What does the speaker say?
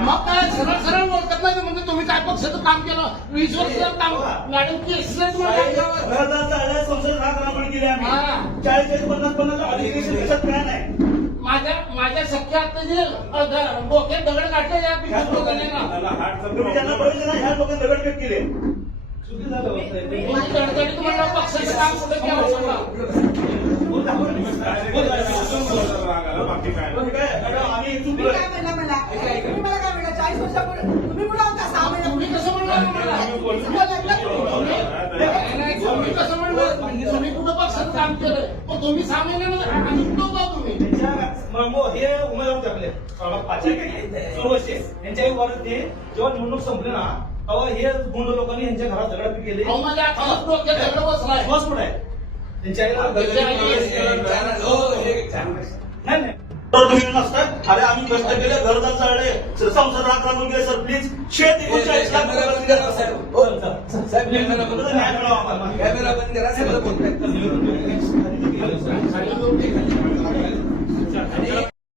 मग काय? सरळ सरळ बोलतात नाही म्हणजे तुम्ही काय पक्षाचं काम केलं? वीस वर्ष काम मॅडम की चाळीस चाळीस पन्नास पन्नास अधिवेशन कशात काय नाही माझ्या माझ्या सख्या जे डोक्यात दगड काढले या पिक्चर लोकांनी ना. तुम्ही ज्यांना प्रवेश ना ह्या लोकांनी दगडफेक केले. आम्ही तुम्ही चुकलो काय म्हणला मला? तुम्ही मला काय म्हणला? चाळीस वर्षापूर्वी तुम्ही कुठं होता सहा तुम्ही महिन्यापूर्वी कसं म्हणलं मला? नाही, नाही, तुम्ही कसं म्हणलं तुम्ही कुठं पक्षाचं काम केलं? पण तुम्ही त्यांच्या मग हे उमेदवार आपले. पाचशे यांच्या वरती जेव्हा निवडणूक संपली ना तेव्हा हे गुंड लोकांनी यांच्या घरात दगडफेक केली. दगड बसलाय. बस कुठे त्यांच्या आईला नाही. नाही. नसतात. अरे आम्ही कष्ट केले घरदार चालले. संसद आक्रमण केले सर प्लीज शेत एकोणचाळीस लाख साहेब, हो, साहेब, कॅमेरा बंद करा. न्याय मिळावा आम्हाला.